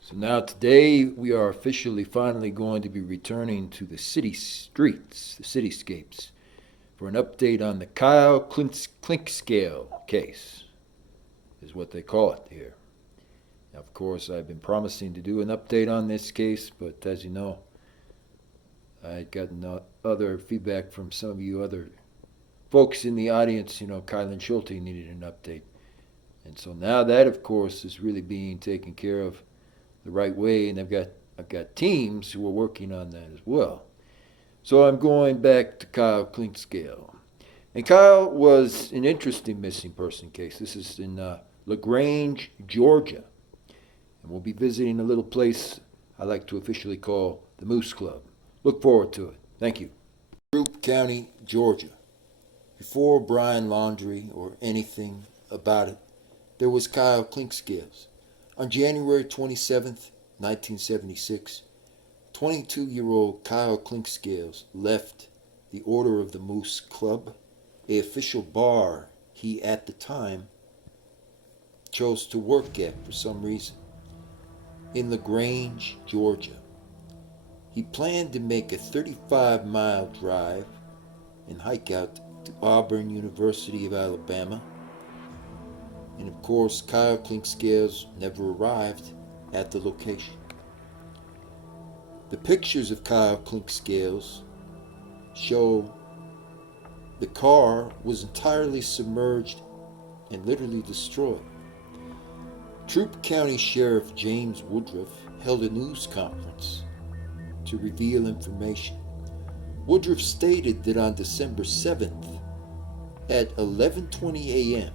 So now today we are officially finally going to be returning to the city streets, the cityscapes, for an update on the Kyle Clinkscale case, is what they call it here. Now, of course, I've been promising to do an update on this case, but as you know, I got other feedback from some of you other folks in the audience. Kyle and Schulte needed an update. And so now that, of course, is really being taken care of the right way, and I've got teams who are working on that as well. So I'm going back to Kyle Clinkscales. And Kyle was an interesting missing person case. This is in LaGrange, Georgia. And we'll be visiting a little place I like to officially call the Moose Club. Look forward to it. Thank you. Troup County, Georgia. Before Brian Laundrie or anything about it, there was Kyle Clinkscales. On January 27, 1976, 22-year-old Kyle Clinkscales left the Order of the Moose Club, an official bar he at the time chose to work at for some reason, in LaGrange, Georgia. He planned to make a 35-mile drive and hike out to Auburn University of Alabama. And of course, Kyle Clinkscales never arrived at the location. The pictures of Kyle Clinkscales show the car was entirely submerged and literally destroyed. Troup County Sheriff James Woodruff held a news conference to reveal information. Woodruff stated that on December 7th at 11:20 a.m.,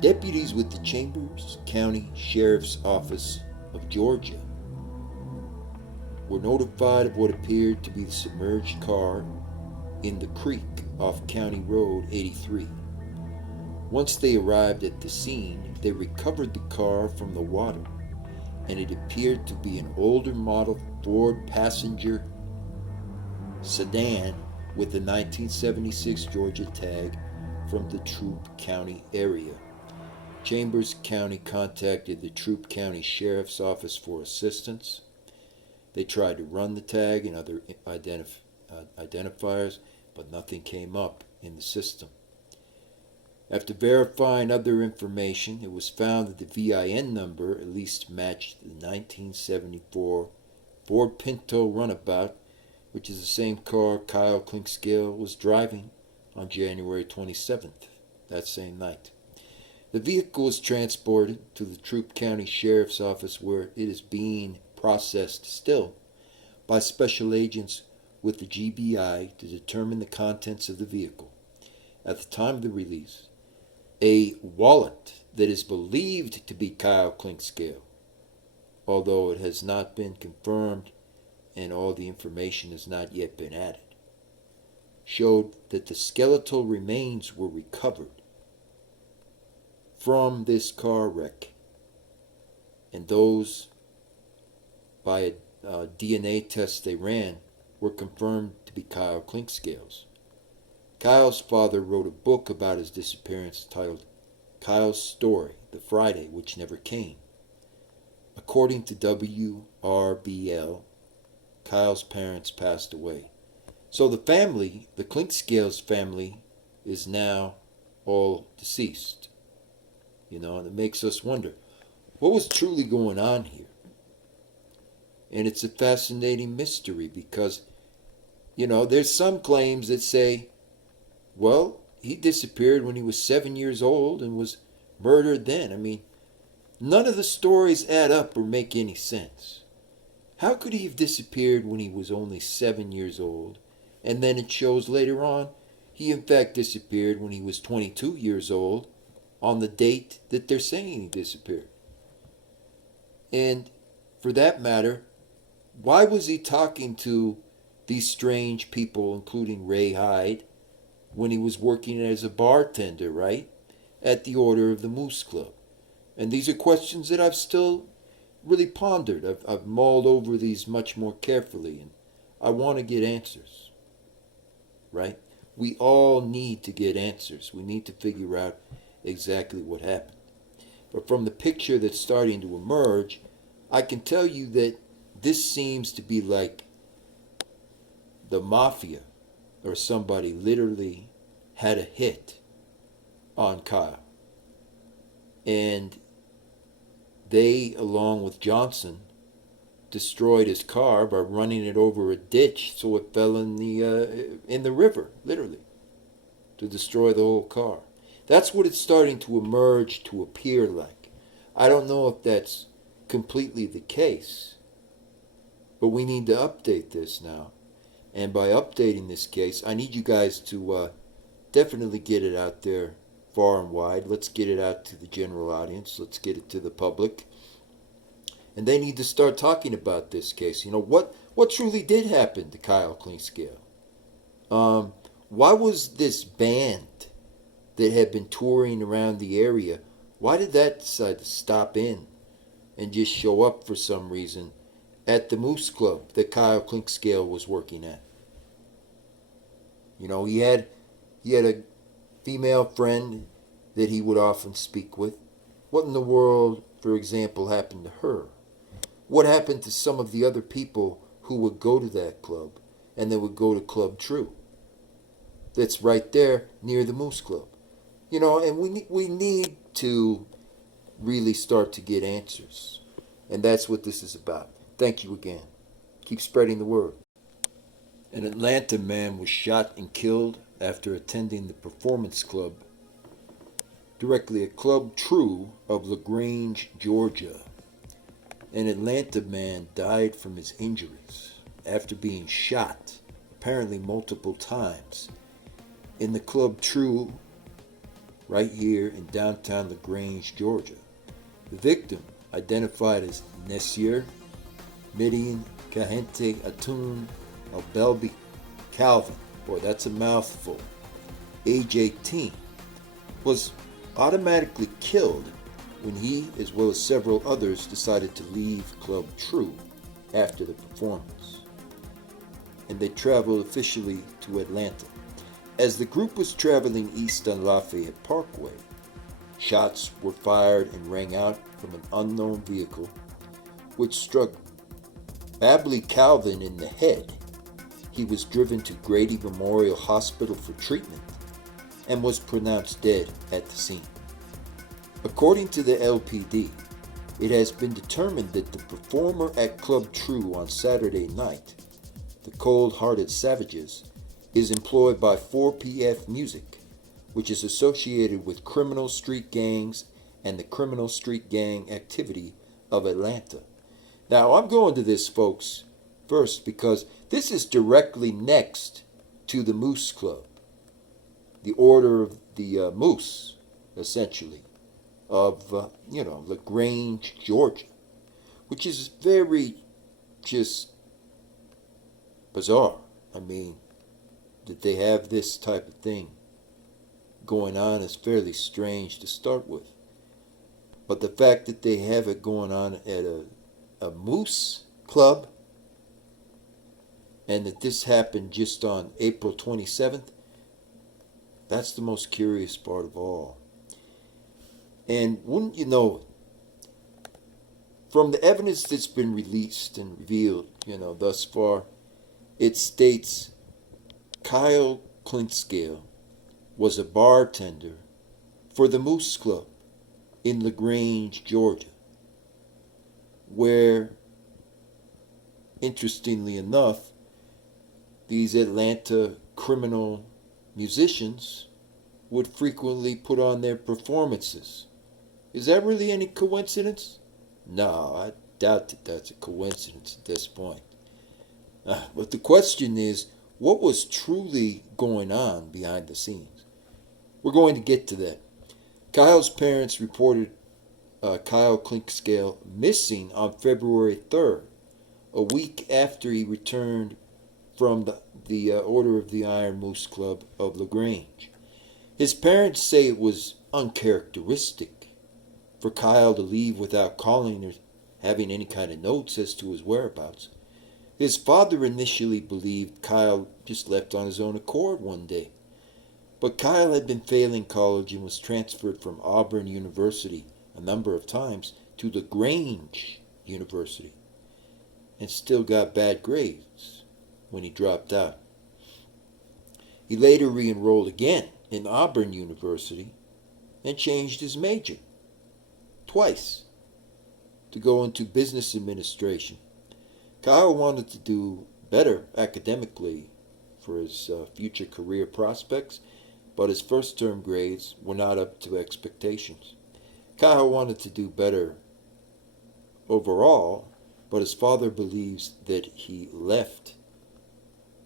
deputies with the Chambers County Sheriff's Office of Georgia were notified of what appeared to be the submerged car in the creek off County Road 83. Once they arrived at the scene, they recovered the car from the water, and it appeared to be an older model Ford passenger sedan with a 1976 Georgia tag from the Troup County area. Chambers County contacted the Troup County Sheriff's Office for assistance. They tried to run the tag and other identifiers, but nothing came up in the system. After verifying other information, it was found that the VIN number at least matched the 1974 Ford Pinto Runabout, which is the same car Kyle Clinkscales was driving on January 27th, that same night. The vehicle was transported to the Troup County Sheriff's Office, where it is being processed still by special agents with the GBI to determine the contents of the vehicle. At the time of the release, a wallet that is believed to be Kyle Clinkscales, although it has not been confirmed and all the information has not yet been added, showed that the skeletal remains were recovered from this car wreck, and those, by a DNA test they ran, were confirmed to be Kyle Clinkscales. Kyle's father wrote a book about his disappearance titled Kyle's Story, The Friday Which Never Came. According to WRBL, Kyle's parents passed away. So the family, the Clinkscales family, is now all deceased. And it makes us wonder, what was truly going on here? And it's a fascinating mystery because, there's some claims that say, well, he disappeared when he was 7 years old and was murdered then. I mean, none of the stories add up or make any sense. How could he have disappeared when he was only 7 years old, and then it shows later on he in fact disappeared when he was 22 years old on the date that they're saying he disappeared? And for that matter, why was he talking to these strange people, including Ray Hyde, when he was working as a bartender, right, at the Order of the Moose Club? And these are questions that I've still really pondered. I've mulled over these much more carefully, and I want to get answers, right? We all need to get answers. We need to figure out exactly what happened. But from the picture that's starting to emerge, I can tell you that this seems to be like the mafia or somebody literally had a hit on Kyle. And they, along with Johnson, destroyed his car by running it over a ditch so it fell in the river, literally, to destroy the whole car. That's what it's starting to emerge to appear like. I don't know if that's completely the case, but we need to update this now. And by updating this case, I need you guys to definitely get it out there far and wide. Let's get it out to the general audience. Let's get it to the public. And they need to start talking about this case. You know, what truly did happen to Kyle Clinkscales? Why was this band that had been touring around the area, why did that decide to stop in and just show up for some reason at the Moose Club that Kyle Clinkscales was working at? You know, he had a female friend that he would often speak with. What in the world, for example, happened to her? What happened to some of the other people who would go to that club and that would go to Club True? That's right there near the Moose Club. You know, and we need to really start to get answers. And that's what this is about. Thank you again. Keep spreading the word. An Atlanta man was shot and killed after attending the Performance Club directly at Club True of LaGrange, Georgia. An Atlanta man died from his injuries after being shot, apparently multiple times, in the Club True right here in downtown LaGrange, Georgia. The victim, identified as Nessir Midian Kahente Atun Albelbi Calvin, boy, that's a mouthful, age 18, was automatically killed when he, as well as several others, decided to leave Club True after the performance. And they traveled officially to Atlanta. As the group was traveling east on Lafayette Parkway, shots were fired and rang out from an unknown vehicle, which struck Babley Calvin in the head. He was driven to Grady Memorial Hospital for treatment and was pronounced dead at the scene. According to the LPD, it has been determined that the performer at Club True on Saturday night, the Cold Hearted Savages, is employed by 4PF Music, which is associated with criminal street gangs and the criminal street gang activity of Atlanta. Now, I'm going to this, folks, first because this is directly next to the Moose Club, the Order of the Moose, essentially, of, LaGrange, Georgia, which is very just bizarre. I mean, that they have this type of thing going on is fairly strange to start with. But the fact that they have it going on at a Moose Club, and that this happened just on April 27th, that's the most curious part of all. And wouldn't you know it, from the evidence that's been released and revealed, thus far, it states Kyle Clinkscales was a bartender for the Moose Club in LaGrange, Georgia, where, interestingly enough, these Atlanta criminal musicians would frequently put on their performances. Is that really any coincidence? No, I doubt that that's a coincidence at this point. But the question is, what was truly going on behind the scenes? We're going to get to that. Kyle's parents reported Kyle Clinkscales missing on February 3rd, a week after he returned from the Order of the Iron Moose Club of LaGrange. His parents say it was uncharacteristic for Kyle to leave without calling or having any kind of notes as to his whereabouts. His father initially believed Kyle just left on his own accord one day. But Kyle had been failing college and was transferred from Auburn University a number of times to LaGrange University and still got bad grades when he dropped out. He later re-enrolled again in Auburn University and changed his major twice to go into business administration. Kyle wanted to do better academically for his future career prospects, but his first term grades were not up to expectations. Kyle wanted to do better overall, but his father believes that he left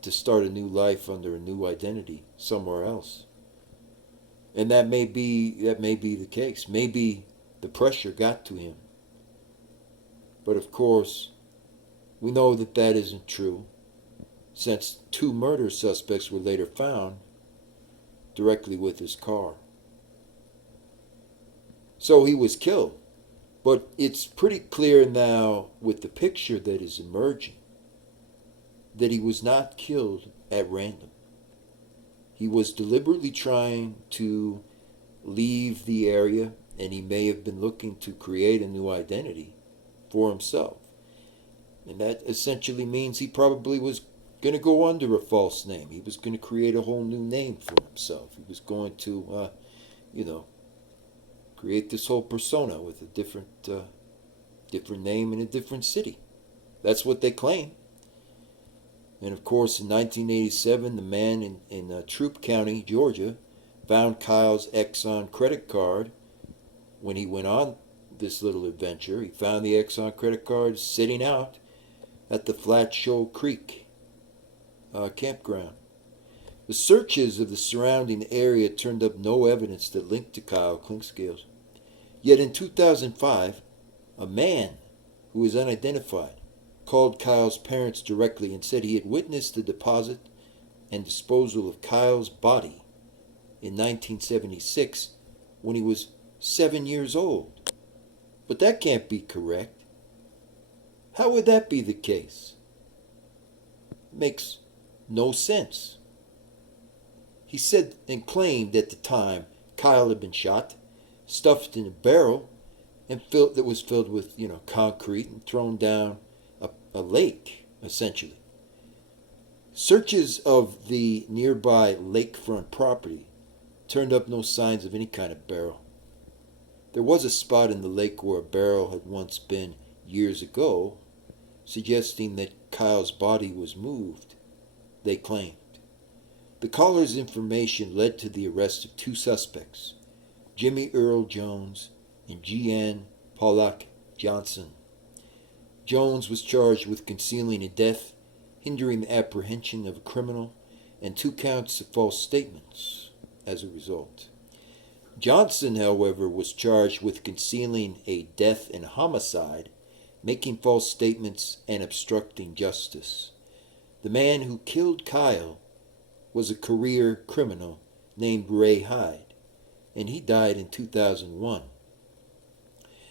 to start a new life under a new identity somewhere else. And that may be the case. Maybe the pressure got to him. But of course, we know that that isn't true, since 2 murder suspects were later found directly with his car. So he was killed. But it's pretty clear now with the picture that is emerging that he was not killed at random. He was deliberately trying to leave the area, and he may have been looking to create a new identity for himself. And that essentially means he probably was going to go under a false name. He was going to create a whole new name for himself. He was going to, create this whole persona with a different name in a different city. That's what they claim. And of course, in 1987, the man in Troup County, Georgia, found Kyle's Exxon credit card when he went on this little adventure. He found the Exxon credit card sitting out at the Flat Shoal Creek campground. The searches of the surrounding area turned up no evidence that linked to Kyle Clinkscales. Yet in 2005, a man who was unidentified called Kyle's parents directly and said he had witnessed the deposit and disposal of Kyle's body in 1976 when he was 7 years old. But that can't be correct. How would that be the case? It makes no sense. He said and claimed at the time Kyle had been shot, stuffed in a barrel, and that was filled with, concrete and thrown down a lake, essentially. Searches of the nearby lakefront property turned up no signs of any kind of barrel. There was a spot in the lake where a barrel had once been years ago, suggesting that Kyle's body was moved, they claimed. The caller's information led to the arrest of 2 suspects, Jimmy Earl Jones and G.N. Pollock Johnson. Jones was charged with concealing a death, hindering the apprehension of a criminal, and 2 counts of false statements as a result. Johnson, however, was charged with concealing a death and homicide, making false statements, and obstructing justice. The man who killed Kyle was a career criminal named Ray Hyde, and he died in 2001.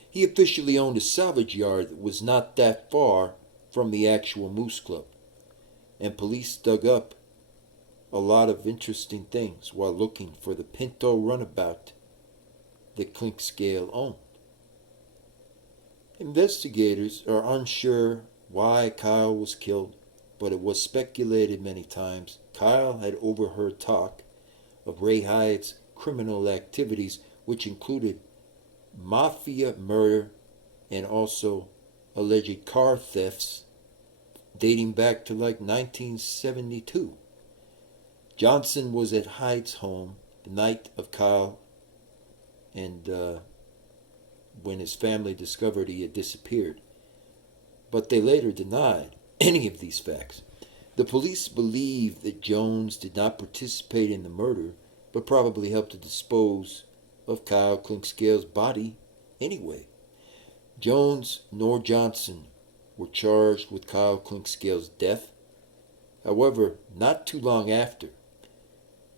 He officially owned a salvage yard that was not that far from the actual Moose Club, and police dug up a lot of interesting things while looking for the Pinto runabout that Clinkscale owned. Investigators are unsure why Kyle was killed, but it was speculated many times Kyle had overheard talk of Ray Hyde's criminal activities, which included mafia murder and also alleged car thefts dating back to like 1972. Johnson was at Hyde's home the night of Kyle and when his family discovered he had disappeared, but they later denied any of these facts. The police believe that Jones did not participate in the murder, but probably helped to dispose of Kyle Clinkscales' body anyway. Jones nor Johnson were charged with Kyle Clinkscales' death. However, not too long after.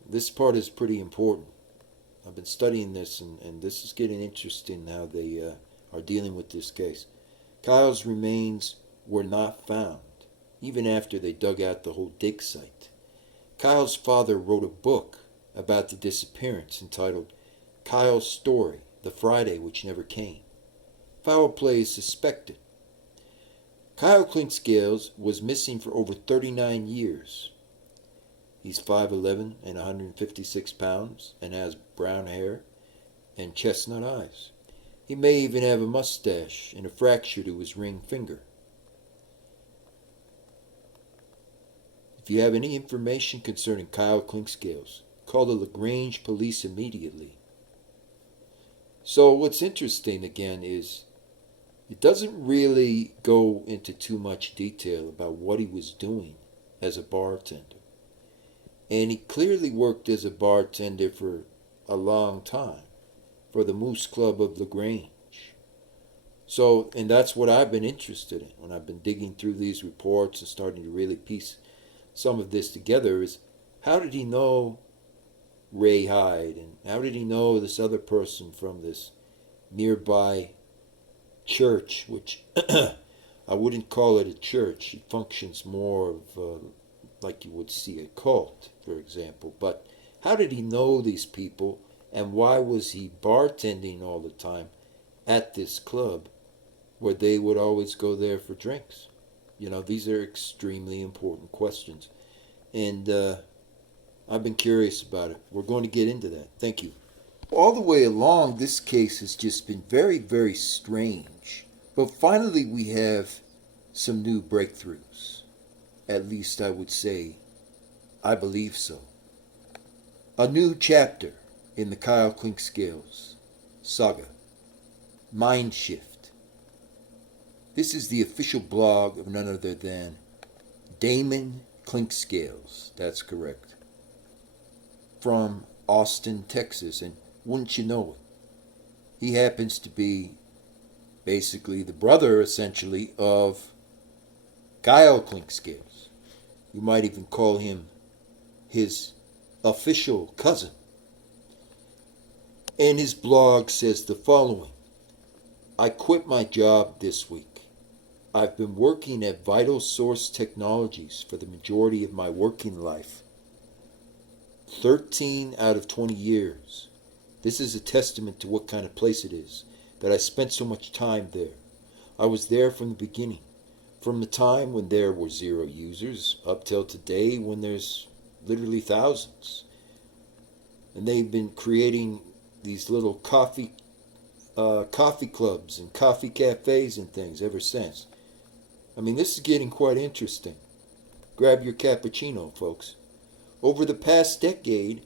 This part is pretty important. I've been studying this, and this is getting interesting how they are dealing with this case. Kyle's remains were not found, even after they dug out the whole dig site. Kyle's father wrote a book about the disappearance entitled Kyle's Story, the Friday which never came. Foul play is suspected. Kyle Clinkscales was missing for over 39 years. He's 5'11" and 156 pounds and has brown hair and chestnut eyes. He may even have a mustache and a fracture to his ring finger. If you have any information concerning Kyle Clinkscales, call the LaGrange police immediately. So what's interesting again is it doesn't really go into too much detail about what he was doing as a bartender. And he clearly worked as a bartender for a long time for the Moose Club of LaGrange. So, and that's what I've been interested in when I've been digging through these reports and starting to really piece some of this together is how did he know Ray Hyde and how did he know this other person from this nearby church, which I wouldn't call it a church. It functions more of like you would see a cult, for example. But how did he know these people, and why was he bartending all the time at this club where they would always go there for drinks? You know, these are extremely important questions. And I've been curious about it. We're going to get into that. Thank you. All the way along, this case has just been very, very strange. But finally, we have some new breakthroughs. At least I would say, I believe so. A new chapter in the Kyle Clinkscales saga. Mind Shift. This is the official blog of none other than Damon Clinkscales. That's correct. From Austin, Texas. And wouldn't you know it, he happens to be basically the brother, essentially, of Kyle Clinkscales. You might even call him his official cousin. And his blog says the following: I quit my job this week. I've been working at Vital Source Technologies for the majority of my working life. 13 out of 20 years. This is a testament to what kind of place it is, that I spent so much time there. I was there from the beginning. From the time when there were 0 users up till today when there's literally thousands. And they've been creating these little coffee clubs and coffee cafes and things ever since. I mean, this is getting quite interesting. Grab your cappuccino, folks. Over the past decade,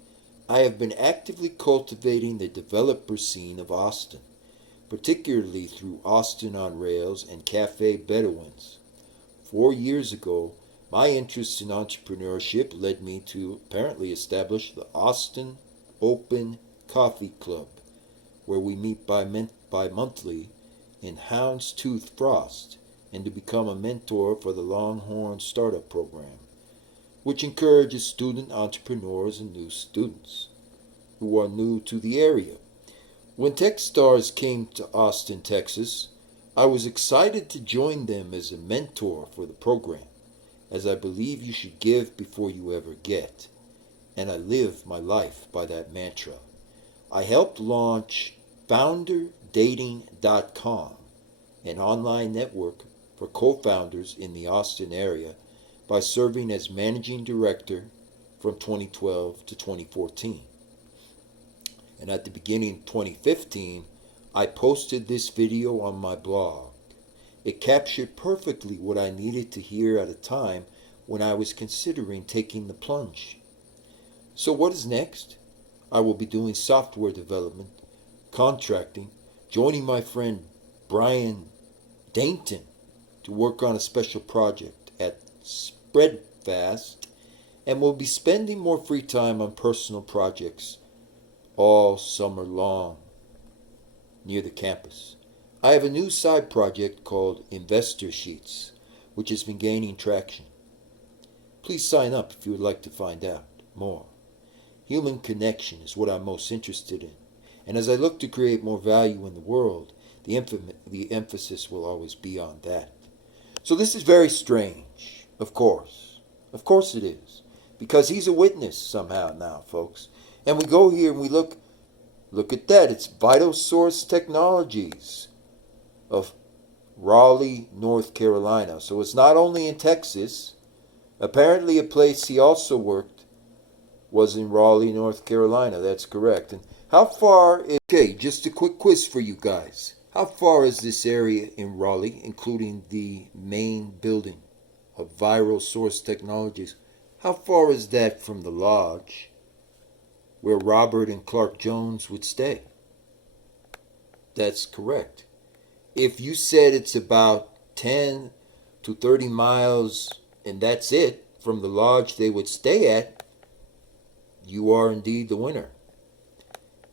I have been actively cultivating the developer scene of Austin, particularly through Austin on Rails and Cafe Bedouins. 4 years ago, my interest in entrepreneurship led me to apparently establish the Austin Open Coffee Club, where we meet bi-monthly in Houndstooth Frost, and to become a mentor for the Longhorn Startup Program, which encourages student entrepreneurs and new students who are new to the area. When Techstars came to Austin, Texas, I was excited to join them as a mentor for the program, as I believe you should give before you ever get, and I live my life by that mantra. I helped launch FounderDating.com, an online network for co-founders in the Austin area, by serving as managing director from 2012 to 2014. And at the beginning of 2015, I posted this video on my blog. It captured perfectly what I needed to hear at a time when I was considering taking the plunge. So what is next? I will be doing software development, contracting, joining my friend Brian Dainton to work on a special project at Spreadfast, and will be spending more free time on personal projects all summer long near the campus. I have a new side project called Investor Sheets, which has been gaining traction. Please sign up if you would like to find out more. Human connection is what I'm most interested in, and as I look to create more value in the world, the emphasis will always be on that. So this is very strange, of course. Of course it is, because he's a witness somehow now, folks. And we go here and we look Look at that. It's Vital Source Technologies of Raleigh, North Carolina. So it's not only in Texas. Apparently a place he also worked was in Raleigh, North Carolina. That's correct. And how far is... Okay, just a quick quiz for you guys. How far is this area in Raleigh, including the main building of Viral Source Technologies? How far is that from the lodge where Robert and Clark Jones would stay? That's correct. If you said it's about 10 to 30 miles and that's it from the lodge they would stay at, you are indeed the winner.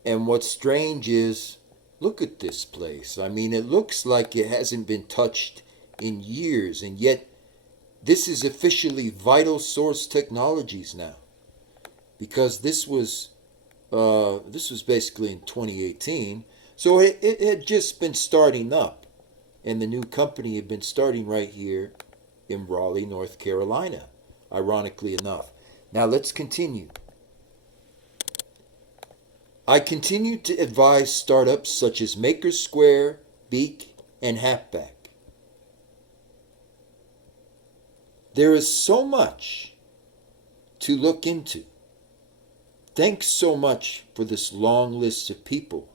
And what's strange is, look at this place. I mean, it looks like it hasn't been touched in years, and yet this is officially Vital Source Technologies now, because this was basically in 2018. So it had just been starting up, and the new company had been starting right here in Raleigh, North Carolina, ironically enough. Now let's continue. I continue to advise startups such as Maker Square, Beak, and Halfback. There is so much to look into. Thanks so much for this long list of people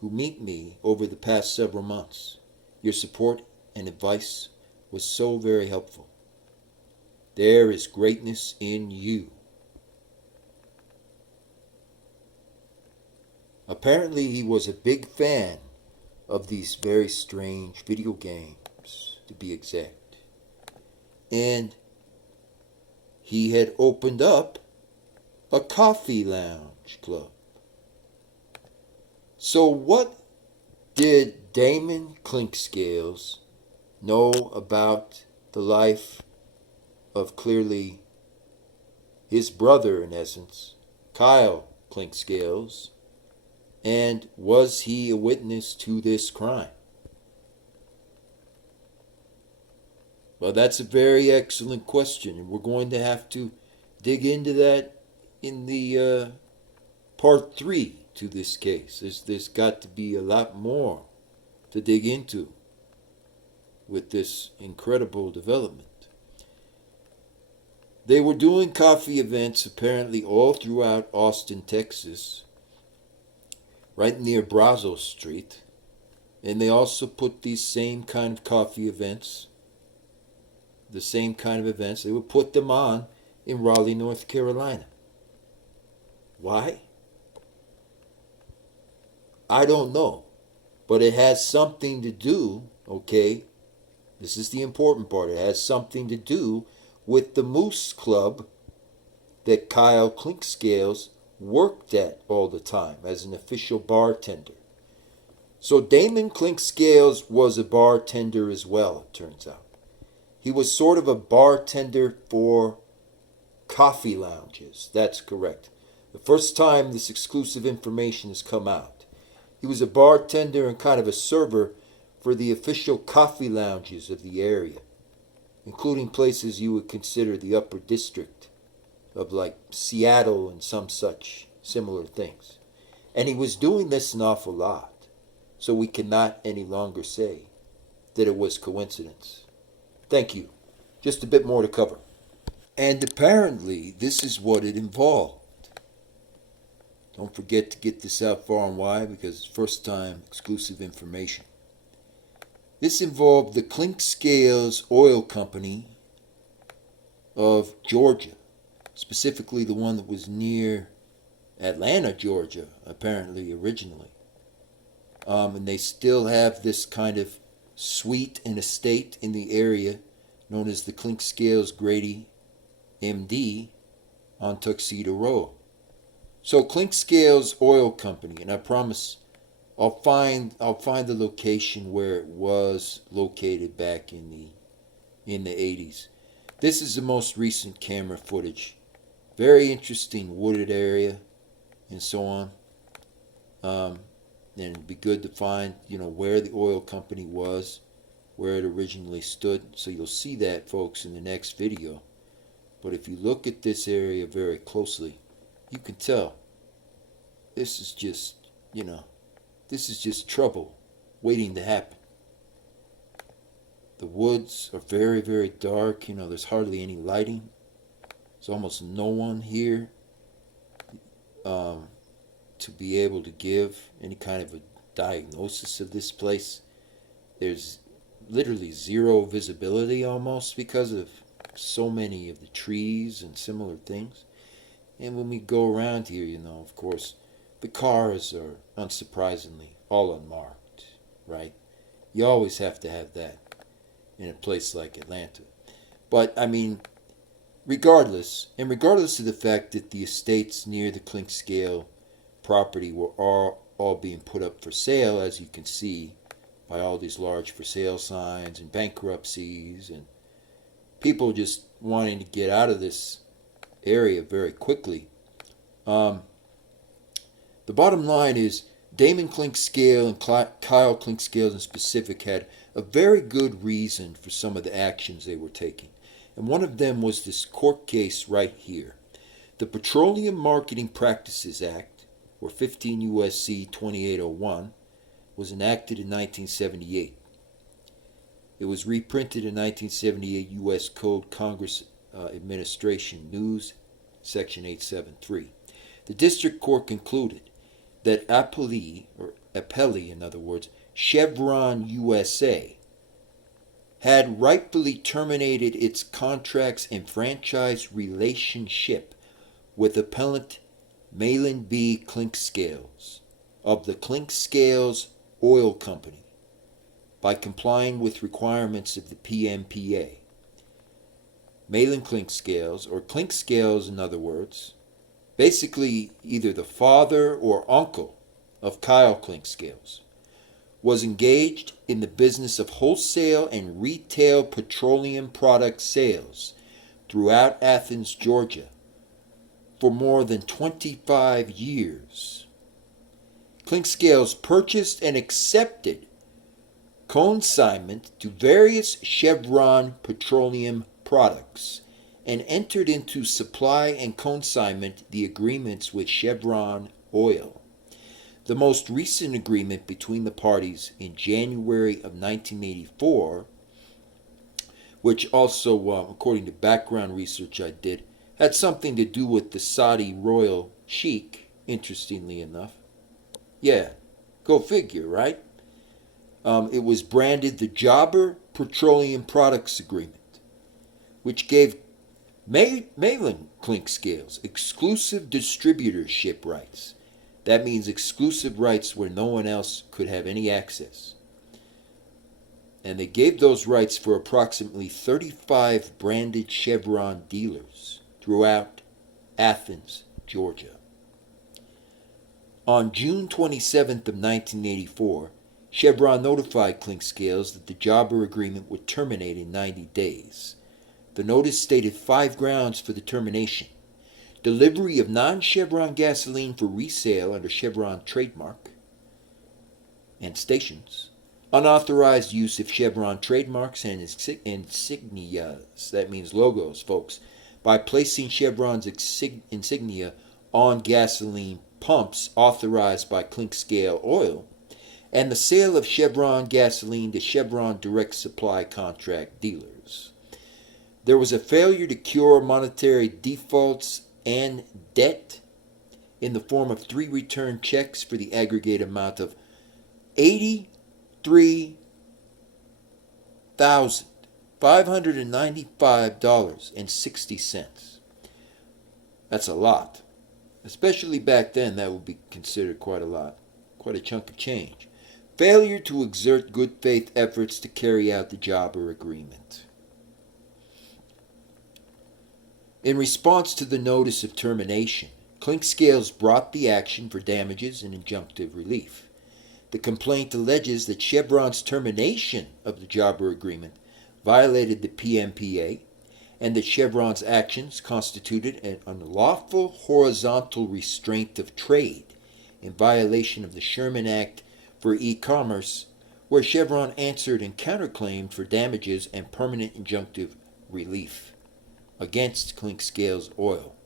who meet me over the past several months. Your support and advice was so very helpful. There is greatness in you. Apparently he was a big fan of these very strange video games, to be exact. And he had opened up a coffee lounge club. So what did Damon Clinkscales know about the life of clearly his brother, in essence, Kyle Clinkscales? And was he a witness to this crime? Well, that's a very excellent question, and we're going to have to dig into that in the part 3 to this case. There's got to be a lot more to dig into with this incredible development. They were doing coffee events apparently all throughout Austin, Texas, right near Brazos Street, and they also put these same kind of coffee events, they would put them on in Raleigh, North Carolina. Why? I don't know, but it has something to do, okay, this is the important part, it has something to do with the Moose Club that Kyle Clinkscales worked at all the time as an official bartender. So Damon Clinkscales was a bartender as well, it turns out. He was sort of a bartender for coffee lounges. That's correct. The first time this exclusive information has come out. He was a bartender and kind of a server for the official coffee lounges of the area, including places you would consider the upper district of like Seattle and some such similar things. And he was doing this an awful lot, so we cannot any longer say that it was coincidence. Thank you. Just a bit more to cover. And apparently this is what it involved. Don't forget to get this out far and wide because it's first time exclusive information. This involved the Clinkscales Oil Company of Georgia, specifically the one that was near Atlanta, Georgia, apparently originally. And they still have this kind of suite and estate in the area known as the Clinkscales Grady MD on Tuxedo Road. So Clinkscales Oil Company, and I promise I'll find the location where it was located back in the 80s. This is the most recent camera footage. Very interesting wooded area and so on. And it'd be good to find, where the oil company was, where it originally stood. So you'll see that, folks, in the next video. But if you look at this area very closely, you can tell this is just you know, this is just trouble waiting to happen. The woods are very, very dark. There's hardly any lighting. There's almost no one here to be able to give any kind of a diagnosis of this place. There's literally zero visibility almost because of so many of the trees and similar things. And when we go around here, of course, the cars are unsurprisingly all unmarked, right? You always have to have that in a place like Atlanta. But, regardless of the fact that the estates near the Clinkscale property were all being put up for sale, as you can see by all these large for sale signs and bankruptcies and people just wanting to get out of this area very quickly. The bottom line is Damon Clinkscales and Kyle Clinkscales in specific had a very good reason for some of the actions they were taking. And one of them was this court case right here. The Petroleum Marketing Practices Act, or 15 U.S.C. 2801, was enacted in 1978. It was reprinted in 1978 U.S. Code Congress Administration News, Section 873. The district court concluded that appellee, in other words, Chevron USA, had rightfully terminated its contracts and franchise relationship with appellant Malin B. Clinkscales of the Clinkscales Oil Company by complying with requirements of the PMPA. Malin Clinkscales, or Clinkscales in other words, basically either the father or uncle of Kyle Clinkscales, was engaged in the business of wholesale and retail petroleum product sales throughout Athens, Georgia, for more than 25 years. Clinkscales purchased and accepted consignment to various Chevron petroleum products and entered into supply and consignment the agreements with Chevron Oil. The most recent agreement between the parties in January of 1984, which also, according to background research I did, had something to do with the Saudi royal sheikh, interestingly enough. Yeah, go figure, right? It was branded the Jobber Petroleum Products Agreement, which gave Malin Clinkscales exclusive distributorship rights. That means exclusive rights where no one else could have any access. And they gave those rights for approximately 35 branded Chevron dealers throughout Athens, Georgia. On June 27th of 1984, Chevron notified Clinkscales that the Jobber agreement would terminate in 90 days. The notice stated 5 grounds for the termination: delivery of non-Chevron gasoline for resale under Chevron trademark and stations, unauthorized use of Chevron trademarks and insignias, that means logos, folks, by placing Chevron's insignia on gasoline pumps authorized by Clinkscale Oil, and the sale of Chevron gasoline to Chevron direct supply contract dealers. There was a failure to cure monetary defaults and debt in the form of 3 return checks for the aggregate amount of $83,595.60. That's a lot. Especially back then, that would be considered quite a lot. Quite a chunk of change. Failure to exert good faith efforts to carry out the Jobber agreement. In response to the notice of termination, Clinkscales brought the action for damages and injunctive relief. The complaint alleges that Chevron's termination of the Jobber agreement violated the PMPA and that Chevron's actions constituted an unlawful horizontal restraint of trade in violation of the Sherman Act for e-commerce, where Chevron answered and counterclaimed for damages and permanent injunctive relief against Clinkscales Oil.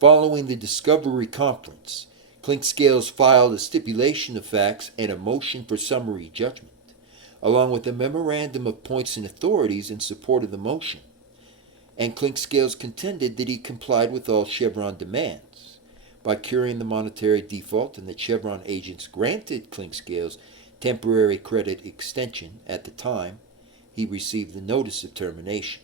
Following the discovery conference, Clinkscales filed a stipulation of facts and a motion for summary judgment, along with a memorandum of points and authorities in support of the motion. And Clinkscales contended that he complied with all Chevron demands by curing the monetary default, and that Chevron agents granted Clinkscales temporary credit extension at the time he received the notice of termination.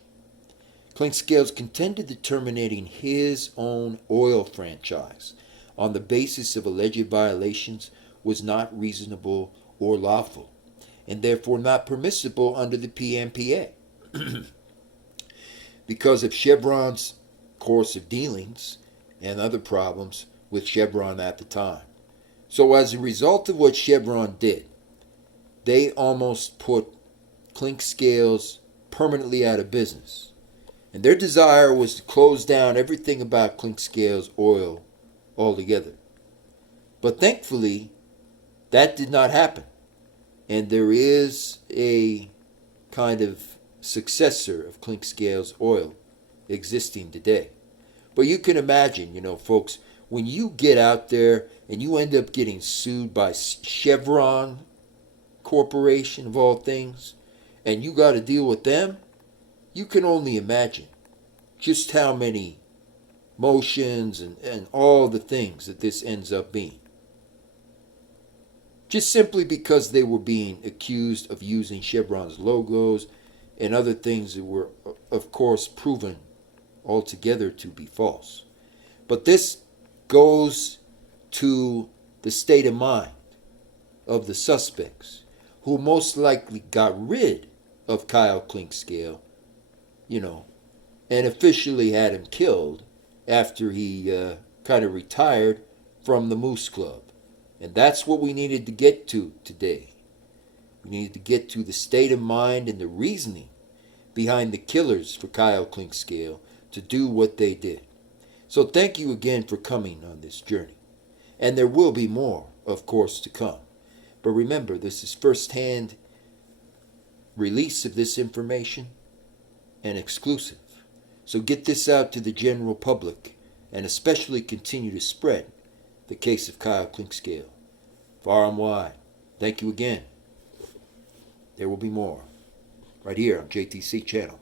Clinkscales contended that terminating his own oil franchise on the basis of alleged violations was not reasonable or lawful, and therefore not permissible under the PMPA. Because of Chevron's course of dealings and other problems with Chevron at the time. So as a result of what Chevron did, they almost put Clinkscales permanently out of business. And their desire was to close down everything about Clinkscales oil altogether. But thankfully, that did not happen. And there is a kind of successor of Clinkscales oil existing today. But you can imagine, folks, when you get out there and you end up getting sued by Chevron Corporation of all things, and you got to deal with them, you can only imagine just how many motions and all the things that this ends up being. Just simply because they were being accused of using Chevron's logos and other things that were, of course, proven altogether to be false. But this goes to the state of mind of the suspects, who most likely got rid of Kyle Clinkscales, and officially had him killed after he kind of retired from the Moose Club. And that's what we needed to get to today. We needed to get to the state of mind and the reasoning behind the killers for Kyle Clinkscales to do what they did. So thank you again for coming on this journey. And there will be more, of course, to come. But remember, this is first-hand release of this information and exclusive. So get this out to the general public and especially continue to spread the case of Kyle Clinkscales far and wide. Thank you again. There will be more right here on JTC Channel.